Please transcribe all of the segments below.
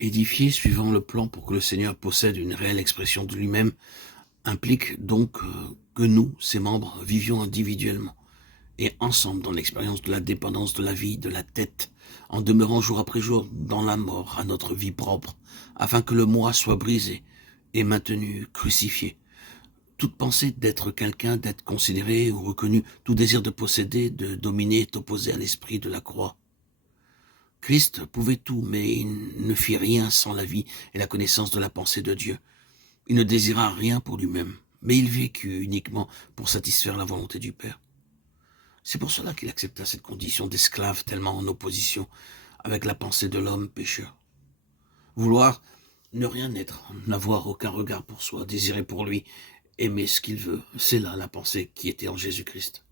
Édifier suivant le plan pour que le Seigneur possède une réelle expression de lui-même implique donc que nous, ses membres, vivions individuellement et ensemble dans l'expérience de la dépendance de la vie, de la tête, en demeurant jour après jour dans la mort à notre vie propre, afin que le moi soit brisé et maintenu crucifié. Toute pensée d'être quelqu'un, d'être considéré ou reconnu, tout désir de posséder, de dominer est opposé à l'esprit de la croix. Christ pouvait tout, mais il ne fit rien sans la vie et la connaissance de la pensée de Dieu. Il ne désira rien pour lui-même, mais il vécut uniquement pour satisfaire la volonté du Père. C'est pour cela qu'il accepta cette condition d'esclave tellement en opposition avec la pensée de l'homme pécheur. Vouloir ne rien être, n'avoir aucun regard pour soi, désirer pour lui, aimer ce qu'il veut, c'est là la pensée qui était en Jésus-Christ.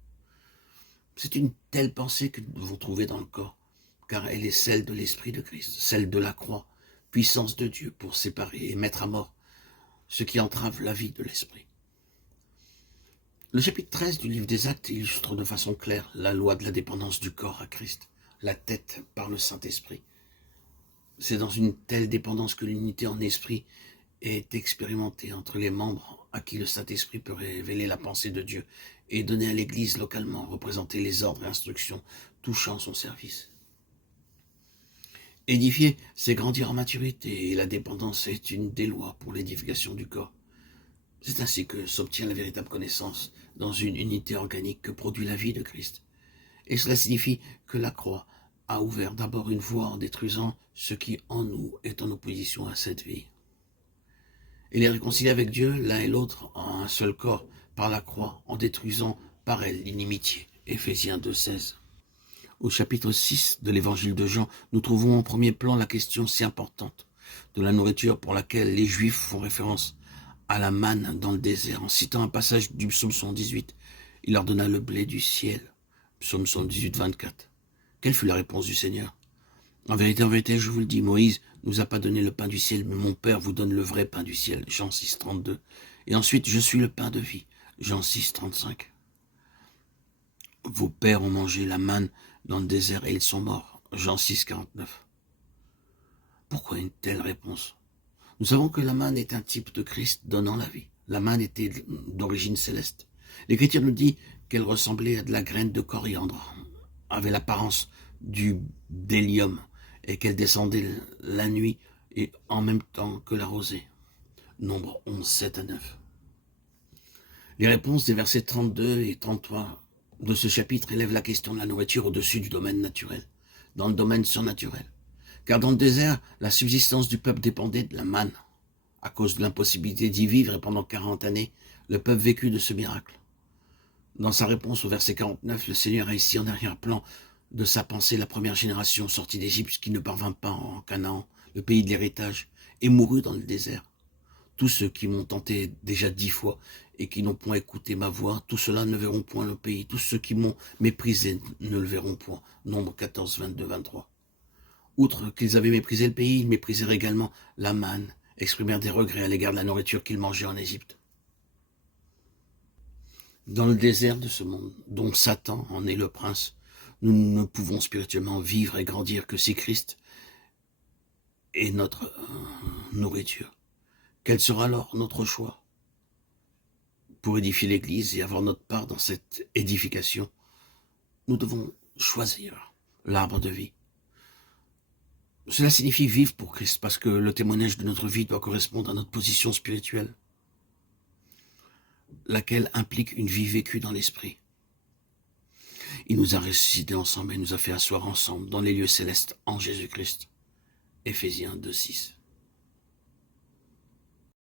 C'est une telle pensée que nous devons trouver dans le corps, car elle est celle de l'Esprit de Christ, celle de la croix, puissance de Dieu pour séparer et mettre à mort ce qui entrave la vie de l'Esprit. Le chapitre 13 du livre des Actes illustre de façon claire la loi de la dépendance du corps à Christ, la tête par le Saint-Esprit. C'est dans une telle dépendance que l'unité en esprit est expérimentée entre les membres à qui le Saint-Esprit peut révéler la pensée de Dieu et donner à l'Église localement représenter les ordres et instructions touchant son service. Édifier, c'est grandir en maturité et la dépendance est une des lois pour l'édification du corps. C'est ainsi que s'obtient la véritable connaissance dans une unité organique que produit la vie de Christ. Et cela signifie que la croix a ouvert d'abord une voie en détruisant ce qui en nous est en opposition à cette vie. Il est réconcilié avec Dieu, l'un et l'autre, en un seul corps, par la croix, en détruisant par elle l'inimitié. Éphésiens 2,16. Au chapitre 6 de l'évangile de Jean, nous trouvons en premier plan la question si importante de la nourriture pour laquelle les Juifs font référence à la manne dans le désert, en citant un passage du psaume 118. Il leur donna le blé du ciel. Psaume 118, 24. Quelle fut la réponse du Seigneur? En vérité, je vous le dis, Moïse nous a pas donné le pain du ciel, mais mon Père vous donne le vrai pain du ciel. Jean 6, 32. Et ensuite, je suis le pain de vie. Jean 6, 35. Vos pères ont mangé la manne dans le désert et ils sont morts. Jean 6, 49. Pourquoi une telle réponse? Nous savons que la manne est un type de Christ donnant la vie. La manne était d'origine céleste. L'Écriture nous dit qu'elle ressemblait à de la graine de coriandre, avait l'apparence du bdellium et qu'elle descendait la nuit et en même temps que la rosée. Nombre 11, 7 à 9. Les réponses des versets 32 et 33 de ce chapitre élèvent la question de la nourriture au-dessus du domaine naturel, dans le domaine surnaturel. Car dans le désert, la subsistance du peuple dépendait de la manne. À cause de l'impossibilité d'y vivre et pendant 40 années, le peuple vécut de ce miracle. Dans sa réponse au verset 49, le Seigneur a ici en arrière-plan de sa pensée la première génération sortie d'Égypte qui ne parvint pas en Canaan, le pays de l'héritage, et mourut dans le désert. Tous ceux qui m'ont tenté déjà 10 fois et qui n'ont point écouté ma voix, tous ceux-là ne verront point le pays. Tous ceux qui m'ont méprisé ne le verront point. Nombre 14, 22, 23. Outre qu'ils avaient méprisé le pays, ils méprisèrent également la manne, exprimèrent des regrets à l'égard de la nourriture qu'ils mangeaient en Égypte. Dans le désert de ce monde, dont Satan en est le prince, nous ne pouvons spirituellement vivre et grandir que si Christ est notre nourriture. Quel sera alors notre choix? Pour édifier l'Église et avoir notre part dans cette édification, nous devons choisir l'arbre de vie. Cela signifie vivre pour Christ, parce que le témoignage de notre vie doit correspondre à notre position spirituelle, laquelle implique une vie vécue dans l'esprit. Il nous a ressuscités ensemble et nous a fait asseoir ensemble dans les lieux célestes en Jésus-Christ. Éphésiens 2, 6.